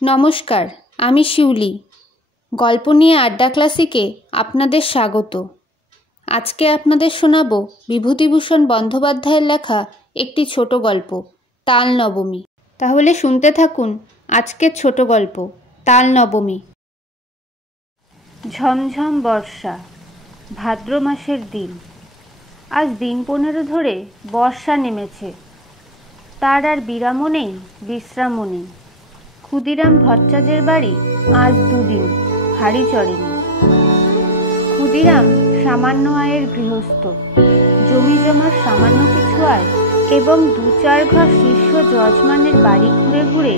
নমস্কার, আমি শিউলি। গল্প নিয়ে আড্ডা ক্লাসিকে আপনাদের স্বাগত। আজকে আপনাদের শোনাব বিভূতিভূষণ বন্দ্যোপাধ্যায়ের লেখা একটি ছোট গল্প, তাল নবমী। তাহলে শুনতে থাকুন আজকের ছোট গল্প, তাল নবমী। ঝমঝম বর্ষা, ভাদ্র মাসের দিন। আজ দিন 15 ধরে বর্ষা নেমেছে। তার আর বিরামও নেই, বিশ্রামও নেই। ক্ষুদিরাম ভট্টাচার্যের বাড়ি আজ 2 দিন হাড়ি চড়েনি। ক্ষুদিরাম সামান্য আয়ের গৃহস্থ। জমি জমার সামান্য কিছু আয় এবং 2-4 ঘর শিষ্য যজমানের বাড়ি ঘুরে ঘুরে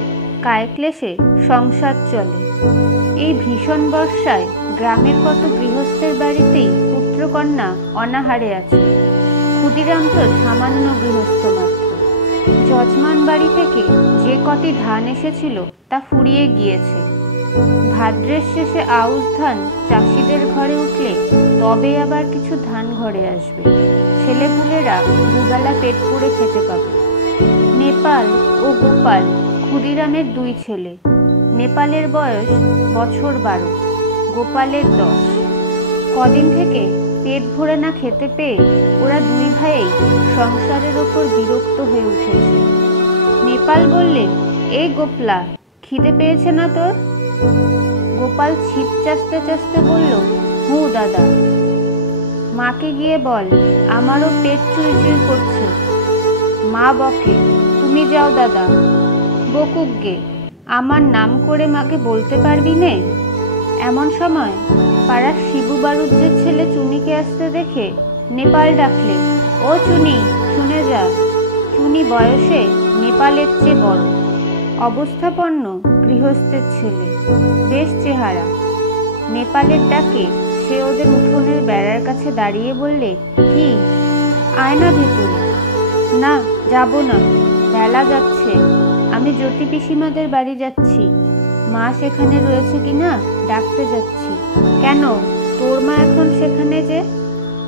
কায়ক্লেশে সংসার চলে। এই ভীষণ বর্ষায় গ্রামের কত গৃহস্থের বাড়িতেই পুত্রকন্যা অনাহারে আছে। ক্ষুদিরাম তো সামান্য গৃহস্থ মাত্র। যজমান বাড়ি থেকে যে কটি ধান এসেছিল তা ফুরিয়ে গিয়েছে। ভাদ্রের শেষে আউশ ধান চাষিদের ঘরে উঠলে তবে আবার কিছু ধান ঘরে আসবে। ছেলেপুলেরা দুবেলা পেট পুড়ে খেতে পাবে। নেপাল ও গোপাল ক্ষুদিরামের 2 ছেলে। নেপালের বয়স বছর 12, গোপালের 10। কদিন থেকে পেট ভরে না খেতে পেয়ে ওরা 2 ভাইয়েই সংসারের ওপর বিরক্ত হয়ে উঠেছে। নেপাল বললে, এই গোপলা, খিদে পেয়েছে না তোর? গোপাল ছিপ চাচতে চাচতে বলল, হু দাদা। মাকে গিয়ে বল, আমারও পেট চুইচুই করছে। মা বকে, তুমি যাও দাদা। বকুক গে, আমার নাম করে মাকে বলতে পারবি নে? এমন সময় পাড়ার শিবু বাড়ুজ্যের ছেলে চুনিকে আসতে দেখে নেপাল ডাকলে, ও চুনি, শুনে যা। চুনি বয়সে নেপালের চেয়ে বড়, অবস্থাপন্ন গৃহস্থের ছেলে, বেশ চেহারা। নেপালের ডাকে সে ওদের উঠোনের বেড়ার কাছে দাঁড়িয়ে বললে, কি, আয় না ভেতরে। না, যাব না, বেলা যাচ্ছে, আমি জ্যোতি পিসিমাদের বাড়ি যাচ্ছি। মা সেখানে রয়েছে কিনা ডাকতে যাচ্ছি। কেন, তোর মা এখন সেখানে যে?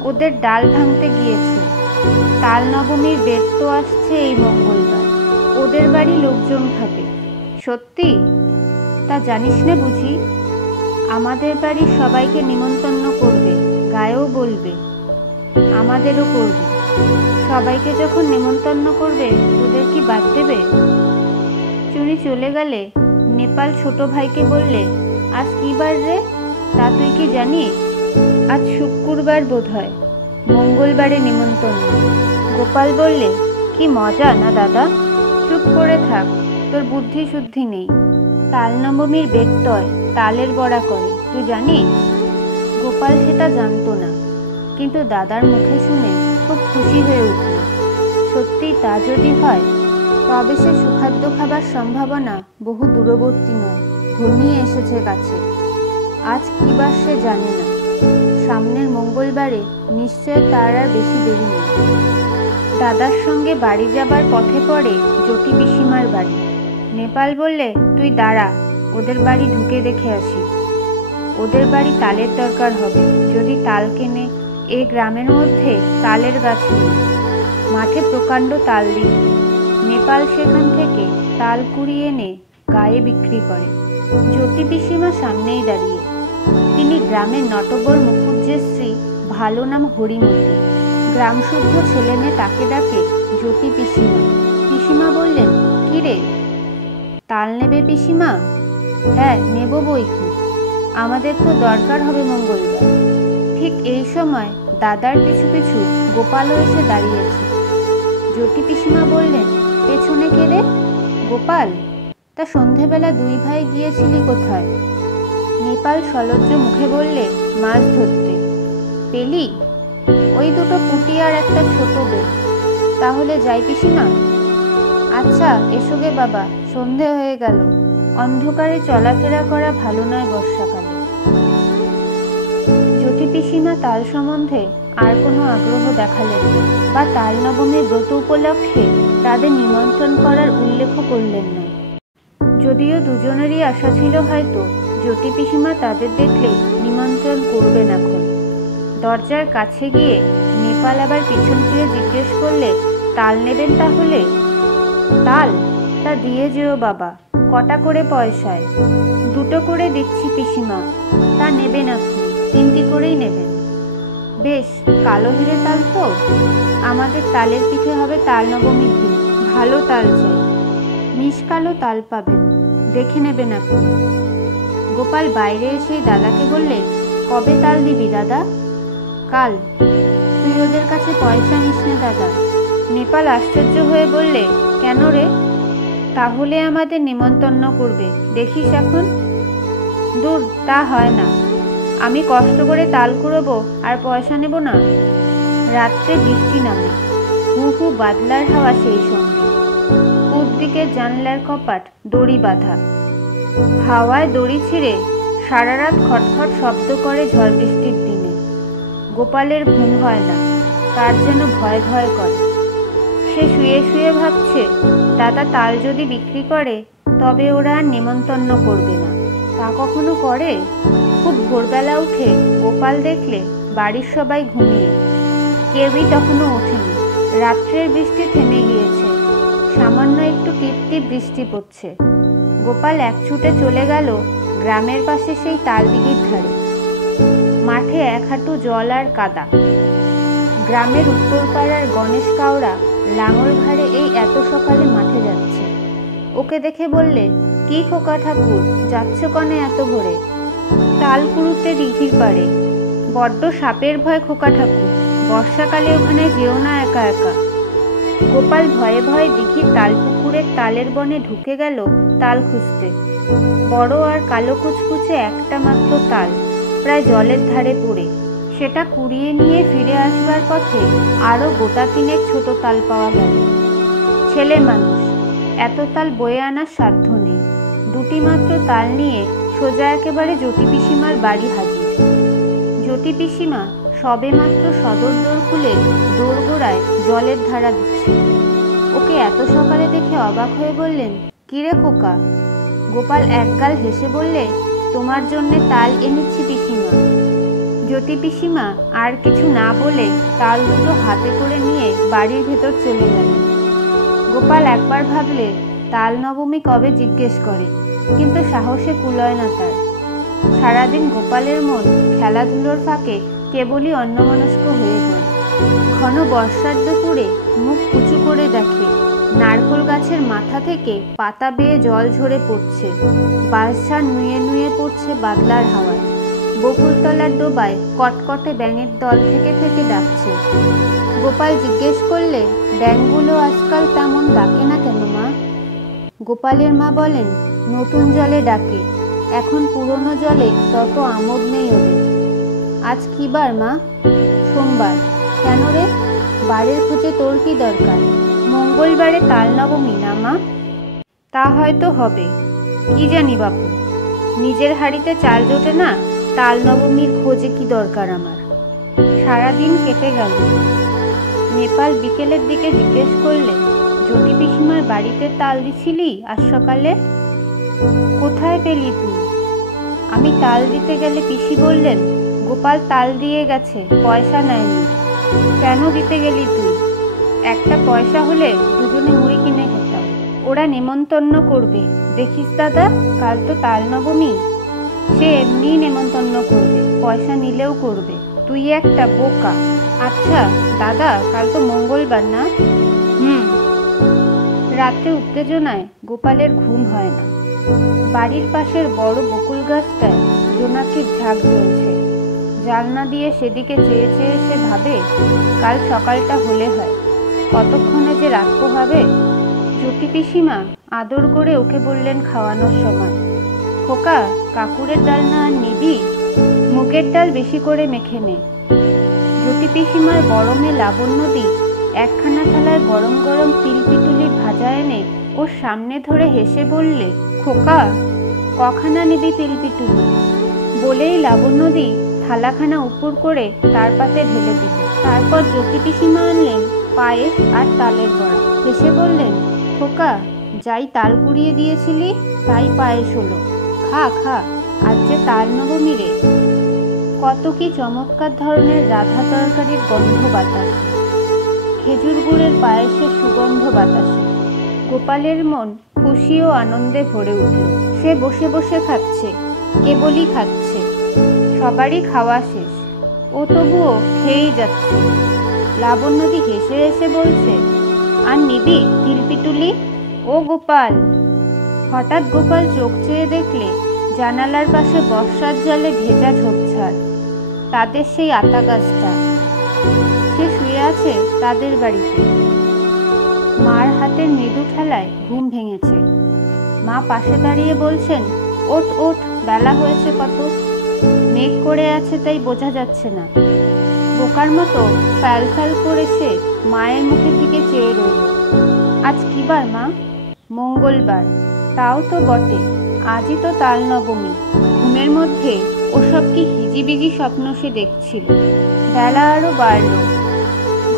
ওদের ডাল ভাঙতে গিয়েছে। তাল নবমীর বেদ তো আসছে এই মঙ্গলবার, ওদের বাড়ি লোকজন খাবে। সত্যি? তা জানিস না বুঝি? আমাদের বাড়ির সবাইকে নিমন্ত্রণ করবে, গায়েও বলবে, আমাদেরও করবে। সবাইকে যখন নিমন্ত্রণ করবে তোদের কি বাদ দেবে? চুনি চলে গেলে নেপাল ছোট ভাইকে বললে, আজ কি বার রে? তা তুই কি জানিস? আজ শুক্রবার বোধ হয়, মঙ্গলবারে নিমন্ত্রণ। গোপাল বললে, কি মজা না দাদা? চুপ করে থাক, তোর বুদ্ধি শুদ্ধি নেই। তাল নবমীর বেদতয় তালের বড়া করে, তুই জানিস? গোপাল সেটা জানতো না, কিন্তু দাদার মুখে শুনে খুব খুশি হয়ে উঠল। সত্যি তা যদি হয় তবে সে সুখাদ্য খাবার সম্ভাবনা বহু দূরবর্তী নয়, ঘনিয়ে এসেছে কাছে। আজ কি বার সে জানে না, সামনের মঙ্গলবারে নিশ্চয় তার আর বেশি দেরি নেই। দাদার সঙ্গে বাড়ি যাবার পথে পড়ে জ্যোতি পিসিমার বাড়ি। নেপাল বললে, তুই দাঁড়া, ওদের বাড়ি ঢুকে দেখে আসি। ওদের বাড়ি তালের দরকার হবে, যদি তাল কেনে। এ গ্রামের মধ্যে তালের গাছ নেই, মাঠে প্রকাণ্ড তাল দিন। নেপাল সেখান থেকে তাল কুড়িয়ে এনে গায়ে বিক্রি করে। জ্যোতি পিসিমা সামনেই দাঁড়িয়ে। তিনি গ্রামের নটবর মুখুজ্জের স্ত্রী, ভালো নাম হরিমতি। গ্রামশুদ্ধ ছেলে মেয়ে তাকে ডাকে জ্যোতি পিসিমা। পিসিমা বললেন, কি রে, তাল নেবে পিসিমা? হ্যাঁ, নেব বই কি, আমাদের তো দরকার হবে মঙ্গলবার। ঠিক এই সময় দাদার পিছু পিছু গোপালও এসে দাঁড়িয়েছে। জ্যোতি পিসিমা বললেন, পেছনে কে রে? গোপাল। তা সন্ধেবেলা 2 ভাই গিয়েছিলি কোথায়? নেপাল সলজ্জ মুখে বললে, মাছ ধরতে। পেলি? ওই 2টো পুঁটি আর একটা ছোট বেল। তাহলে যাই পিসিমা? আচ্ছা, এসো গে বাবা, সন্ধে হয়ে গেল। অন্ধকারে চলাফেরা করা ভালো নয় বর্ষাকালে। জ্যোতি পিসিমা তাল সম্বন্ধে আর কোনো আগ্রহ দেখালেন না, বা তাল নবমীর ব্রত উপলক্ষে তাদের নিমন্ত্রণ করার উল্লেখ করলেন না। যদিও দুজনেরই আশা ছিল হয়তো জ্যোতি পিসিমা তাদের দেখলে নিমন্ত্রণ করবেন। এখন দরজার কাছে গিয়ে নেপাল আবার পিছন ফিরে জিজ্ঞেস করলে, তাল নেবেন তাহলে? তাল? তা দিয়ে যেও বাবা, কটা করে পয়সায়? 2টো করে দিচ্ছি পিসিমা। তা নেবেন আপনি? 3টি করেই নেবেন। বেশ, কালো হিরে তাল তো? আমাদের তালের পিঠে হবে তাল নবমীর দিন। ভালো তাল চাই। মিষ্কালো তাল পাবেন, দেখে নেবেন আপনি। গোপাল বাইরে এসেই দাদাকে বললে, কবে তাল দিবি দাদা? কাল। তুই ওদের কাছে পয়সা নিস নে দাদা। নেপাল আশ্চর্য হয়ে বললে, কেন রে? তাহলে আমাদের নিমন্ত্রণ করবে, দেখিস এখন। দূর, তা হয় না। আমি কষ্ট করে তাল কুড়োবো আর পয়সা নেব না? রাত্রে বৃষ্টি নামে, হু হু বাদলার হাওয়া সেই সঙ্গে। পূব দিকের জানলার কপাট দড়ি বাঁধা। হাওয়ায় দড়ি ছিঁড়ে সারা রাত খটখট শব্দ করে ঝড় বৃষ্টির দিনে। গোপালের ঘুম হয় না, তার যেন ভয় ভয় করে। সে শুয়ে শুয়ে ভাবছে, দাদা তাল যদি বিক্রি করে তবে ওরা আর নেমন্তন্ন করবে না। তা কখনো করে? খুব ভোরবেলা উঠে গোপাল দেখলে বাড়ির সবাই ঘুমিয়ে, কেউই তখনও ওঠেনি। রাত্রের বৃষ্টি থেমে গিয়েছে, সামান্য একটু টিপটিপ বৃষ্টি পড়ছে। গোপাল এক ছুটে চলে গেল গ্রামের পাশে সেই তালদিঘির ধারে। মাঠে 1 হাঁটু জল আর কাদা। গ্রামের উত্তরপাড়ার গণেশ কাওড়া লাঙল ঘাড়ে এই এত সকালে মাঠে যাচ্ছে। ওকে দেখে বললে, কি খোকা ঠাকুর, যাচ্ছ কনে এত ভোরে? তাল কুড়ুতে দিঘির পাড়ে। বড্ড সাপের ভয় খোকা ঠাকুর, বর্ষাকালে ওখানে যেও না একা একা। গোপাল ভয়ে ভয়ে দিঘির তাল পুকুরের তালের বনে ঢুকে গেল তাল খুঁজতে। বড় আর কালো কুচকুচে একটা মাত্র তাল, প্রায় জলের ধারে পড়ে। সেটা কুড়িয়ে নিয়ে ফিরে আসবার পথে আরো গোটা 3 ছোট তাল পাওয়া গেল। ছেলে মানুষ, এত তাল বয়ে আনার সাধ্য নেই। 2টি মাত্র তাল নিয়ে সোজা একেবারে জ্যোতি পিসিমার বাড়ি হাজির। জ্যোতি পিসিমা সবে মাত্র সদর দোর খুলে দোরগোড়ায় জলের ধারা দিচ্ছে। ওকে এত সকালে দেখে অবাক হয়ে বললেন, কিরে খোকা? গোপাল একগাল হেসে বললে, তোমার জন্যে তাল এনেছি পিসিমা। জ্যোতি পিসিমা আর কিছু না বলে তাল দুটো হাতে করে নিয়ে বাড়ির ভেতর চলে গেলেন। গোপাল একবার ভাবলে তাল নবমী কবে জিজ্ঞেস করে, কিন্তু সাহসে কুলোয় না তার। সারাদিন গোপালের মন খেলাধুলোর ফাঁকে কেবলই অন্যমনস্ক হয়ে পড়ে। ঘন বর্ষার দুপুরে মুখ উঁচু করে দেখে নারকেল গাছের মাথা থেকে পাতা বেয়ে জল ঝরে পড়ছে। বাঁশঝাড় নুয়ে নুয়ে পড়ছে বাদলার হাওয়ায়। বকুলতলার ডোবায় কটকটে ব্যাঙের দল থেকে থেকে ডাকছে। গোপাল জিজ্ঞেস করলে, ব্যাঙগুলো আজকাল তেমন ডাকে না কেন মা? গোপালের মা বলেন, নতুন জলে ডাকে, এখন পুরনো জলে তত আমোদ নেই ওদের। আজ কি বার মা? সোমবার। কেন রে? বারের খোঁজে তোর কি দরকার? মঙ্গলবারে তাল নবমী না মা? তা হয়তো হবে, কি জানি বাপু। নিজের হাড়িতে চাল জোটে না, তাল নবমীর খোঁজে কি দরকার আমার। সারাদিন কেটে গেল। নেপাল বিকেলের দিকে জিজ্ঞেস করলে, জ্যোতি পিসিমার বাড়িতে তাল দিছিলি আজ সকালে? কোথায় পেলি তুই? আমি তাল দিতে গেলে পিসি বললেন, গোপাল তাল দিয়ে গেছে, পয়সা নেয়নি। কেন দিতে গেলি তুই? একটা পয়সা হলে দুজনে মুড়ি কিনে খেতাম। ওরা নেমন্তন্ন করবে, দেখিস দাদা, কাল তো তাল নবমী। সে এমনি নেমন্তন্ন করবে, পয়সা নিলেও করবে। তুই একটা বোকা। আচ্ছা দাদা, কাল তো মঙ্গলবার না? রাত্রে উত্তেজনায় গোপালের ঘুম হয় না। বাড়ির পাশের বড় বকুল গাছটায় জোনাকির ঝাঁক জ্বলছে। জানলা দিয়ে সেদিকে চেয়ে চেয়ে সে ভাবে, কাল সকালটা হলে হয়, কতক্ষণে যে রাত পোহাবে। জ্যোতি পিসিমা আদর করে ওকে বললেন খাওয়ানোর সময়, খোকা, কাকুরের ডাল না আর নিবি? মুগের ডাল বেশি করে মেখে নে। জ্যোতি পিসিমার বড় মেয়ে লাবণ্যদি একখানা থালায় গরম গরম তিলপিতুলি ভাজা এনে ওর সামনে ধরে হেসে বললে, খোকা, কখানা নিবি তিলপিতুলি? বলেই লাবণ্যদি থালাখানা উপর করে তার পাতে ঢেলে দিল। তারপর জ্যোতি পিসিমা আনলেন পায়েস আর তালের বড়া। হেসে বললেন, খোকা, যাই তাল কুড়িয়ে দিয়েছিলি তাই পায়েস হলো, খা খা, আজ যে তাল নবমী রে। কত কি চমৎকার ধরনের রাধা তরকারির গন্ধ বাতাসে, খেজুর গুড়ের পায়েসের সুগন্ধ বাতাসে, গোপালের মন খুশি ও আনন্দে ভরে উঠল। সে বসে বসে খাচ্ছে, কেবলই খাচ্ছে। সবারই খাওয়া শেষ, ও তবুও খেয়েই যাচ্ছে। লাবণ্যদি হেসে হেসে বলছে, আর নিবি তিলপিটুলি? ও গোপাল! হঠাৎ গোপাল চোখ চেয়ে দেখলে জানালার পাশে বর্ষার জলে ভেজা ঝোপঝাড়, তাদের সেই আতা গাছটা। সে শুয়ে আছে তাদের বাড়িতে। মার হাতের মৃদু ঠেলায় ঘুম ভেঙেছে। মা পাশে দাঁড়িয়ে বলছেন, ওঠ ওঠ, বেলা হয়েছে কত। মেঘ করে আছে তাই বোঝা যাচ্ছে না। বোকার মতো ফ্যাল ফ্যাল করে সে মায়ের মুখের দিকে চেয়ে রইল। আজ কি বার মা? মঙ্গলবার। তাও তো বটে, আজই তো তাল নবমী। ঘুমের মধ্যে ওসব কি হিজিবিজি স্বপ্ন সে দেখছিল। বেলা আরো বাড়ল।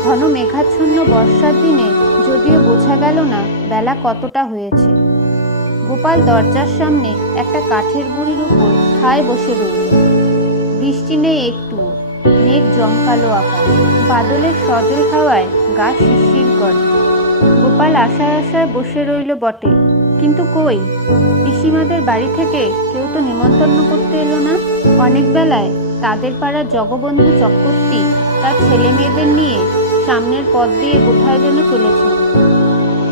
ঘন মেঘাচ্ছন্ন বর্ষার দিনে যদিও বোঝা গেল না বেলা কতটা হয়েছে। গোপাল দরজার সামনে একটা কাঠের গুঁড়ির উপর ঠায় বসে রইল। বৃষ্টি নেই একটুও, মেঘ জমকালো আকাশ। বাদলের সজল হাওয়ায় গা শিরশির করে। গোপাল আশায় আশায় বসে রইল বটে, কিন্তু কই, পিসিমাদের বাড়ি থেকে কেউ তো নেমন্তন্ন করতে এলো না। অনেক বেলায় তাদের পাড়ার জগবন্ধু চক্রবর্তী তার ছেলে মেয়েদের নিয়ে সামনের পথ দিয়ে কোথায় যেন চলেছেন।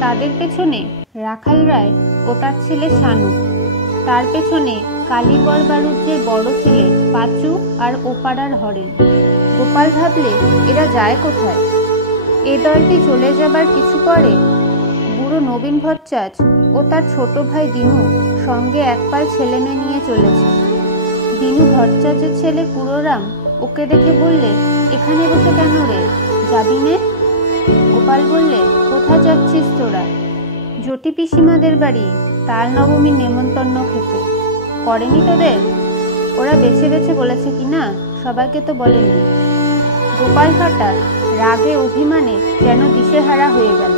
তাদের পেছনে রাখাল রায় ও তার ছেলে শানু, তার পেছনে কালীবর বাড়ুজ্যের বড় ছেলে পাঁচু আর ওপাড়ার হরেন। গোপাল ভাবলে, এরা যায় কোথায়? এ দলটি চলে যাবার কিছু পরে বুড়ো নবীন ভট্টাচ ও তার ছোট ভাই দিনু সঙ্গে একপাল ছেলে মেয়ে নিয়ে চলেছে। দিনু ভট্টাচের ছেলে কুড়োরাম ওকে দেখে বললে, এখানে বসে কেন রে, যাবি নে? গোপাল বললে, কোথায় যাচ্ছিস তোরা? জটি পিসিমাদের বাড়ি তাল নবমীর নেমন্তন্ন খেতে। করেনি তোদের? ওরা বেছে বেছে বলেছে কি না, সবাইকে তো বলেনি। গোপাল হঠাৎ রাগে অভিমানে যেন দিশেহারা হয়ে গেল।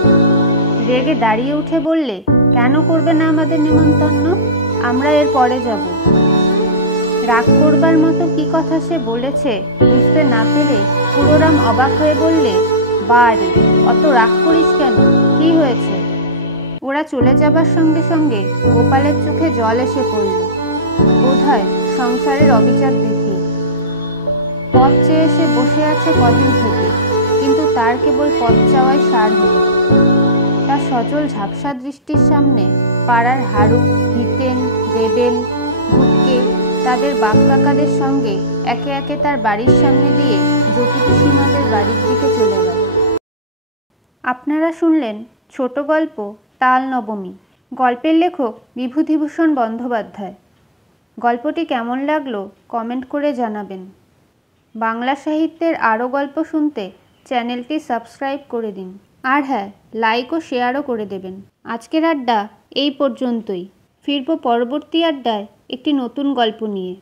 রেগে দাঁড়িয়ে উঠে বললে, কেন করবে না আমাদের নেমন্তন্ন? আমরা এর পরে যাব। রাগ করবার মতো কি কথা সে বলেছে বুঝতে না পেরে কুড়োরাম অবাক হয়ে বললে, বারে, অত রাগ করিস কেন? কি হয়েছে? ওরা চলে যাবার সঙ্গে সঙ্গে গোপালের চোখে জল এসে পড়ল। বোধহয় সংসারের অবিচার দেখে। পথ চেয়ে এসে বসে আছে কদিন থেকে, কিন্তু তার কেবল পথ চাওয়াই সার হল। তার সজল ঝাপসা দৃষ্টির সামনে পাড়ার হারু, হিতেন, দেবেন, গুটকে তাদের বাপ কাকাদের সঙ্গে একে একে তার বাড়ির সামনে দিয়ে জটি পিসিমাদের বাড়ির দিকে চলে গেল। আপনারা শুনলেন ছোট গল্প তাল নবমী। গল্পের লেখক বিভূতিভূষণ বন্দ্যোপাধ্যায়। গল্পটি কেমন লাগলো কমেন্ট করে জানাবেন। বাংলা সাহিত্যের আরও গল্প শুনতে চ্যানেলটি সাবস্ক্রাইব করে দিন। আর হ্যাঁ, লাইক ও শেয়ারও করে দেবেন। আজকের আড্ডা এই পর্যন্তই। ফিরব পরবর্তী আড্ডায় একটি নতুন গল্প নিয়ে।